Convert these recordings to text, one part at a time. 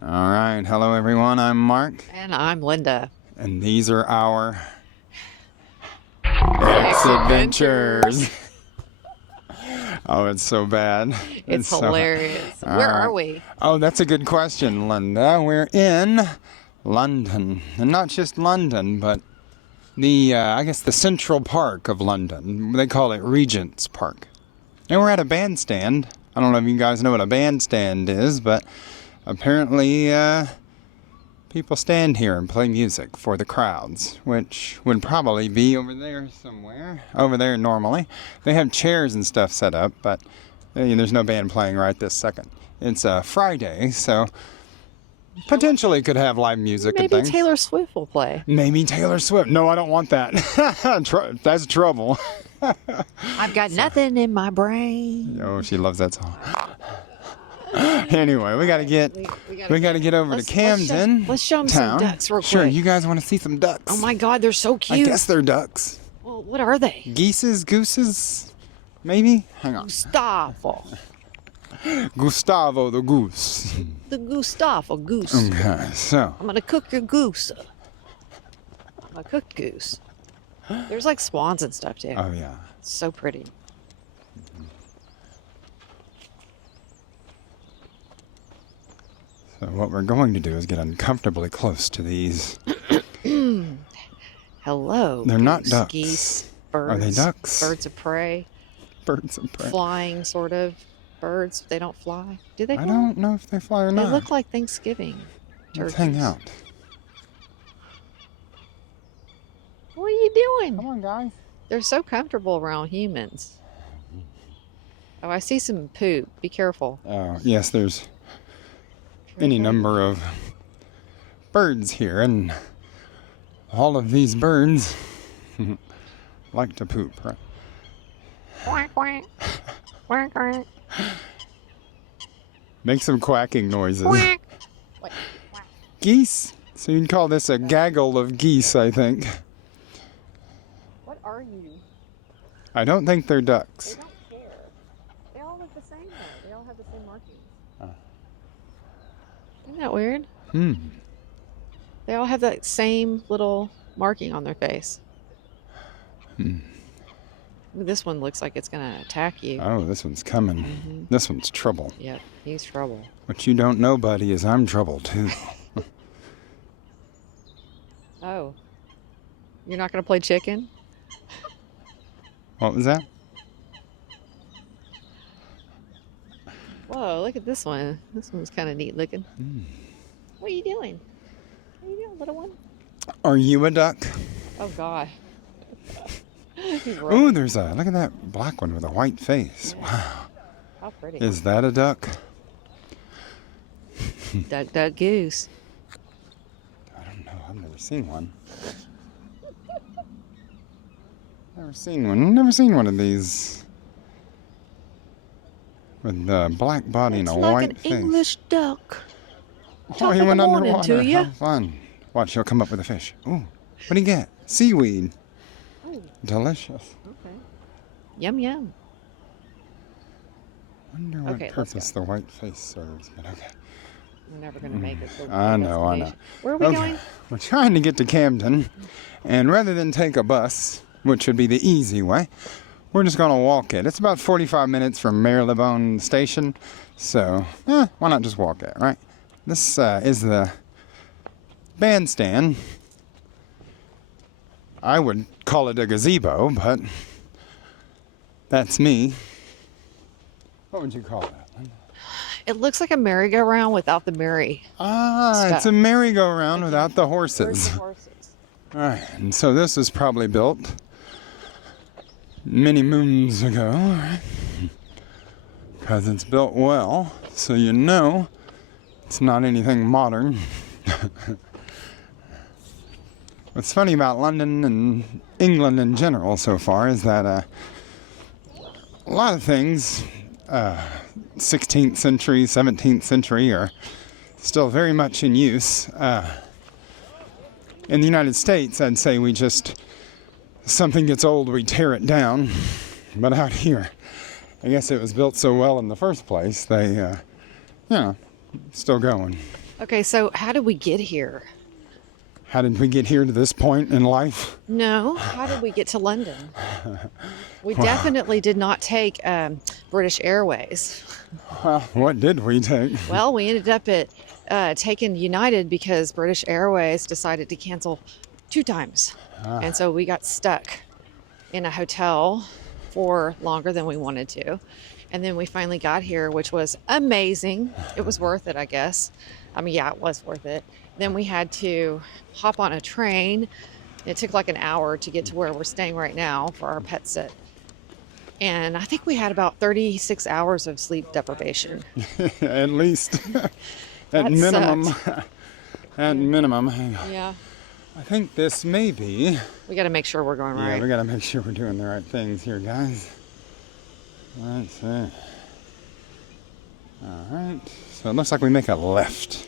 All right. Hello, everyone. I'm Mark. And I'm Linda. And these are our X-Adventures. Oh, it's so bad. It's hilarious. Where are we? Oh, that's a good question, Linda. We're in London. And not just London, but I guess the Central Park of London. They call it Regent's Park. And we're at a bandstand. I don't know if you guys know what a bandstand is, but apparently people stand here and play music for the crowds, which would probably be over there somewhere. Over there normally. They have chairs and stuff set up, but there's no band playing right this second. It's Friday, so potentially could have live music and things. Maybe Taylor Swift will play. Maybe Taylor Swift. No, I don't want that. That's trouble. I've got nothing in my brain. Oh, she loves that song. Anyway, we gotta get over to Camden. Let's show them some ducks real quick. Sure, you guys want to see some ducks? Oh my God, they're so cute. I guess they're ducks. Well, what are they? Geeses, gooses, maybe? Hang on. Gustavo the goose. The Gustavo goose. Okay, so. I'm gonna cook your goose. I'm gonna cook goose. There's like swans and stuff too. Oh yeah. It's so pretty. So what we're going to do is get uncomfortably close to these. Hello. They're not ducks. Geese, birds. Are they ducks? Birds of prey. Birds of prey. Flying, sort of. Birds. They don't fly. Do they fly? I don't know if they fly or not. They look like Thanksgiving turkeys. Let's hang out. What are you doing? Come on, guys. They're so comfortable around humans. Oh, I see some poop. Be careful. Oh, yes, there's any number of birds here, and all of these birds like to poop, right? Quack, quack. Quack, quack. Make some quacking noises. Quack. Geese? So you'd call this a gaggle of geese, I think. What are you? I don't think they're ducks. They don't care. They all look the same though. They all have the same markings. Isn't that weird? They all have that same little marking on their face. This one looks like it's going to attack you. Oh, this one's coming. Mm-hmm. This one's trouble. Yep, he's trouble. What you don't know, buddy, is I'm trouble too. Oh. You're not going to play chicken? What was that? Whoa, look at this one. This one's kind of neat looking. What are you doing? What are you doing, little one? Are you a duck? Oh, God. Oh, look at that black one with a white face. Yeah. Wow. How pretty. Is that a duck? Duck, duck, goose. I don't know. I've never seen one. Never seen one of these with the black body and a white face. It's like an English duck. Oh, he went underwater. To you. Have fun. Watch, he'll come up with a fish. Ooh, what do you get? Seaweed. Ooh. Delicious. Okay. Yum, yum. Wonder what purpose the white face serves, but okay. We're never going to make it. I know. Where are we going? We're trying to get to Camden, and rather than take a bus, which would be the easy way, we're just going to walk it. It's about 45 minutes from Marylebone Station, so why not just walk it, right? This is the bandstand. I would call it a gazebo, but that's me. What would you call that? It looks like a merry-go-round without the merry. Stuff. It's a merry-go-round without the horses. All right, and so this was probably built many moons ago, right? Because it's built well, so you know it's not anything modern. What's funny about London and England in general so far is that a lot of things 16th century, 17th century are still very much in use. In the United States, I'd say something gets old, we tear it down. But out here, I guess it was built so well in the first place, they, still going. Okay, so how did we get here? How did we get here to this point in life? No, how did we get to London? We definitely did not take British Airways. Well, what did we take? Well, we ended up at taking United because British Airways decided to cancel 2 times. And so we got stuck in a hotel for longer than we wanted to. And then we finally got here, which was amazing. It was worth it, I guess. I mean, yeah, it was worth it. Then we had to hop on a train. It took like an hour to get to where we're staying right now for our pet sit. And I think we had about 36 hours of sleep deprivation. At least. At That minimum. sucked. At minimum. Yeah. I think this may be. We got to make sure we're going right. Yeah, we got to make sure we're doing the right things here, guys. Let's see. All right. So it looks like we make a left.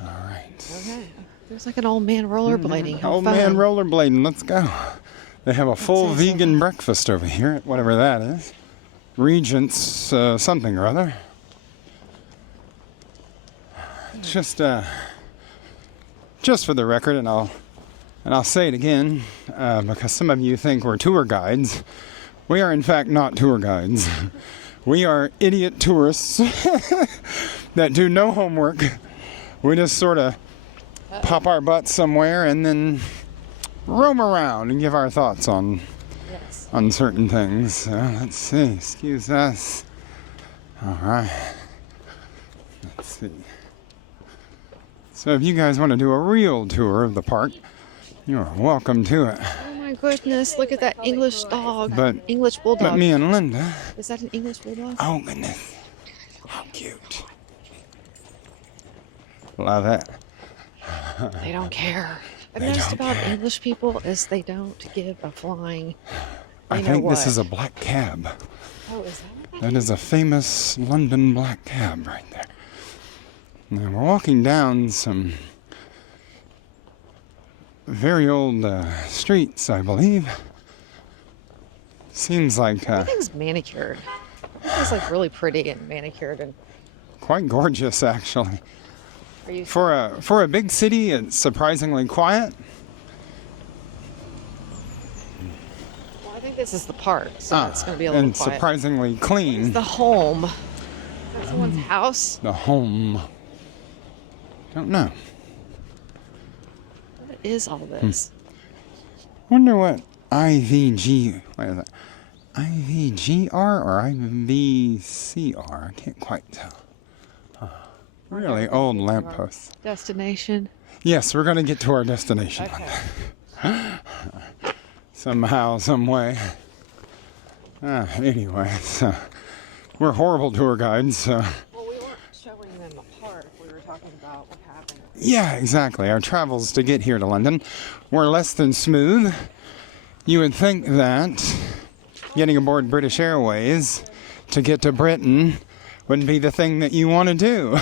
All right. Okay. There's like an old man rollerblading. How Old fun. man rollerblading. Let's go. They have a full sounds so vegan breakfast over here at whatever that is. Regents something or other. Just for the record, and I'll say it again because some of you think we're tour guides. We are in fact not tour guides. We are idiot tourists that do no homework. We just sort of pop our butts somewhere and then roam around and give our thoughts on certain things. So let's see. Excuse us. All right. Let's see. So if you guys want to do a real tour of the park, you're welcome to it. Oh my goodness, look at that English dog. But- English bulldog. But me and Linda, Is that an English bulldog? oh goodness, how cute. Love it. They don't care. I've They noticed don't about care. English people is they don't give a flying. I You know think this what? is a black cab. Oh, is that? That is a famous London black cab right there. Now we're walking down some very old streets, I believe. Seems like Everything's manicured. It's like really pretty and manicured. And quite gorgeous, actually. are you? For a big city, it's surprisingly quiet. Well, I think this is the park, so it's going to be a little and quiet. surprisingly clean. It's the home. Is that someone's house? The home. Don't know. What is all this? Wonder what IVG. What is that? IVGR or IVCR? I can't quite tell. Really old lampposts. Destination. Yes, we're gonna get to our destination. Okay. Somehow, some way. Anyway, so we're horrible tour guides. So. Well, we weren't showing them the park. We were talking about what happened. Yeah, exactly. Our travels to get here to London were less than smooth. You would think that getting aboard British Airways to get to Britain wouldn't be the thing that you want to do.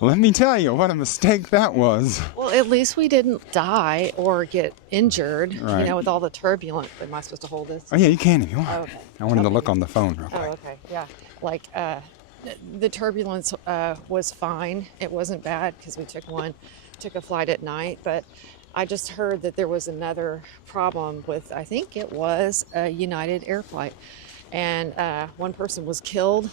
Let me tell you what a mistake that was. Well, at least we didn't die or get injured, Right. with all the turbulence. Am I supposed to hold this? Oh yeah, you can if you want. Oh, okay. I wanted to Okay. look on the phone real Oh, quick. okay. Yeah. Like, the turbulence was fine. It wasn't bad because we took a flight at night. But I just heard that there was another problem with, I think it was a United air flight. And one person was killed.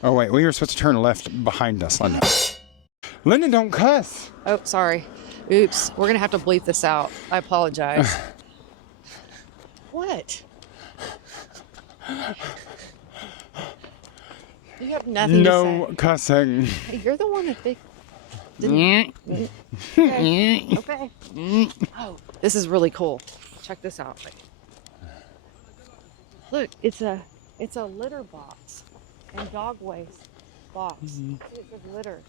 Oh wait, we were supposed to turn left behind us, Linda. Linda, don't cuss. Oh, sorry. Oops. We're going to have to bleep this out. I apologize. What? You have nothing to No cussing. say. Hey, you're the one that didn't. Okay. Okay. Oh, this is really cool. Check this out. Look, it's a litter box and dog waste box. It says litter.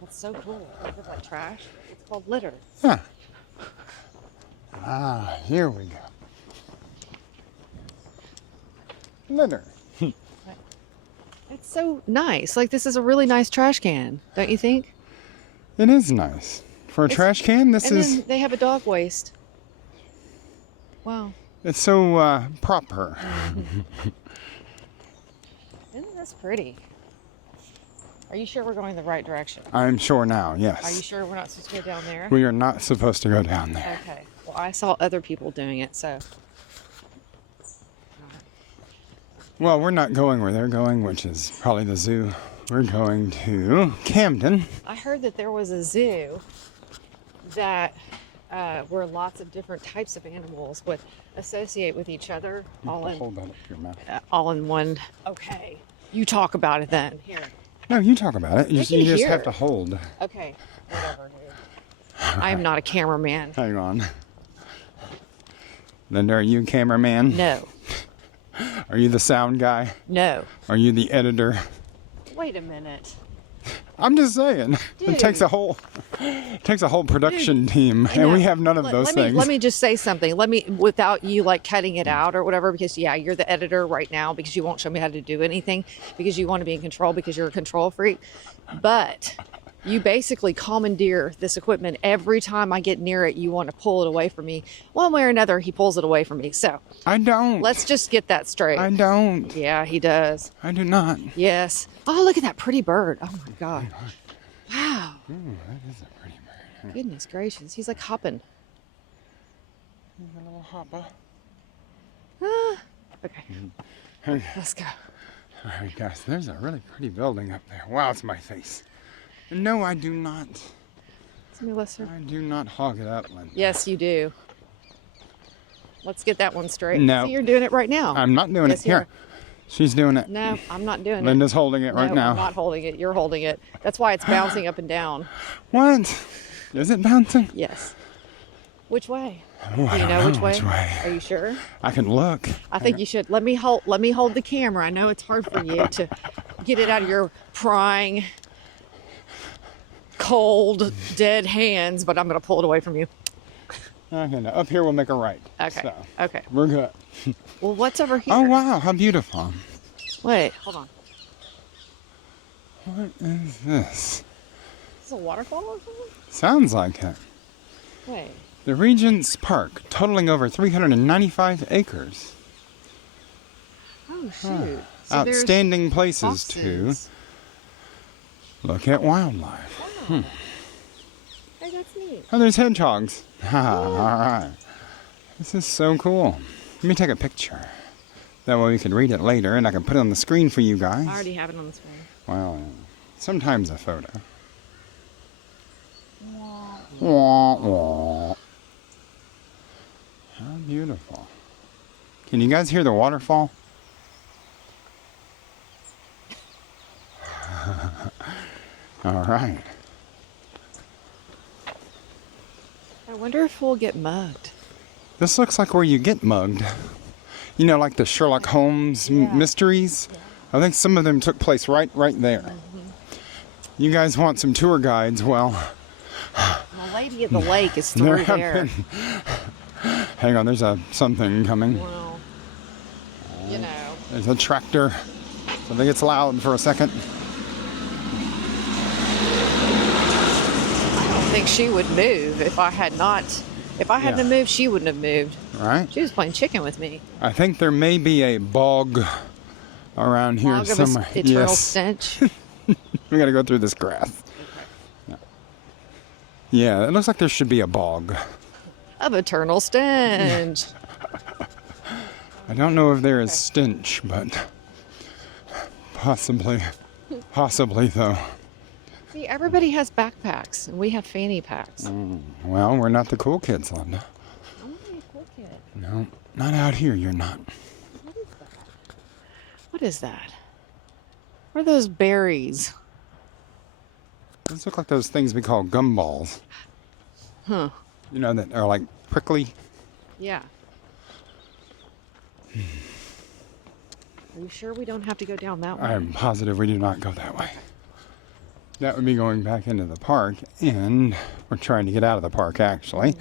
That's so cool. Think of like trash. It's called litter. Huh. Here we go. Litter. It's so nice. Like, this is a really nice trash can, don't you think? It is nice. For a trash can, this And is... then they have a dog waste. Wow. It's so proper. Isn't this pretty? Are you sure we're going the right direction? I'm sure now, yes. Are you sure we're not supposed to go down there? We are not supposed to go down there. Okay. Well, I saw other people doing it, so. Well, we're not going where they're going, which is probably the zoo. We're going to Camden. I heard that there was a zoo that where lots of different types of animals would associate with each other, Hold that up to your mouth. all in one. Okay. You talk about it then. Here. No, you talk about it. You can just hear. have to hold. Okay. Whatever, dude. I am not a cameraman. Hang on. Linda, are you a cameraman? No. Are you the sound guy? No. Are you the editor? Wait a minute. I'm just saying. Dude. It takes a whole production team, and we have none of those things. Let me just say something. Without you like cutting it out or whatever, because yeah, you're the editor right now because you won't show me how to do anything because you want to be in control because you're a control freak. But you basically commandeer this equipment every time I get near it. You want to pull it away from me. One way or another, he pulls it away from me. So I don't. let's just get that straight. I don't. Yeah, he does. I do not. Yes. Oh, look at that pretty bird. Oh my God. Wow. Ooh, that is a pretty bird. Goodness gracious. He's like hopping. He's a little hopper. Ah. Okay. Let's go. All right, guys. There's a really pretty building up there. Wow, it's my face. No, I do not. I do not hog it up, Linda. Yes, you do. Let's get that one straight. No. See, you're doing it right now. I'm not doing Yes, it. Here. She's doing it. No, I'm not doing Linda's holding it it. right No, now. I'm not holding it. You're holding it. That's why it's bouncing up and down. What? Is it bouncing? Yes. Which way? Oh, Do you I don't know which way? Are you sure? I can look. I think you should. Let me hold the camera. I know it's hard for you to get it out of your prying, cold, dead hands, but I'm going to pull it away from you. Okay, now up here we'll make a right. Okay. So, Okay. we're good. Well, what's over here? Oh, wow. How beautiful. Wait, hold on. What is this? Is this a waterfall or something? Sounds like it. Wait. The Regents Park, totaling over 395 acres. Oh, shoot. So Outstanding there's places foxes. to look at wildlife. Wow. Hey, that's neat. Oh, there's hedgehogs. All right. This is so cool. Let me take a picture. That way we can read it later and I can put it on the screen for you guys. I already have it on the screen. Well, sometimes a photo. Wah, wah. How beautiful. Can you guys hear the waterfall? All right. I wonder if we'll get mugged. This looks like where you get mugged. You know, like the Sherlock Holmes mysteries. Yeah. I think some of them took place right there. Mm-hmm. You guys want some tour guides? Well, The lady at the lake is there through have there. been. Hang on, there's something coming. Well, you know. There's a tractor. So I think it's loud for a second. I don't think she would move if I had not. If I hadn't have moved, she wouldn't have moved. Right? She was playing chicken with me. I think there may be a bog around here Log of somewhere. eternal stench. We gotta go through this grass. Yeah, it looks like there should be a bog. Of eternal stench. I don't know if there is stench, but possibly though. See, everybody has backpacks, and we have fanny packs. Well, we're not the cool kids, Linda. I'm not a cool kid. No, not out here, you're not. What is that? What is that? What are those berries? Those look like those things we call gumballs. Huh. You know, that are like prickly. Yeah. Are you sure we don't have to go down that way? I'm positive we do not go that way. That would be going back into the park, and we're trying to get out of the park, actually,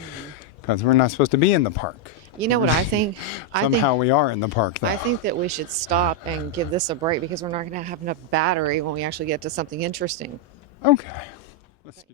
because we're not supposed to be in the park. You know what I think? Somehow we are in the park, though. I think that we should stop and give this a break because we're not going to have enough battery when we actually get to something interesting. Okay. Let's do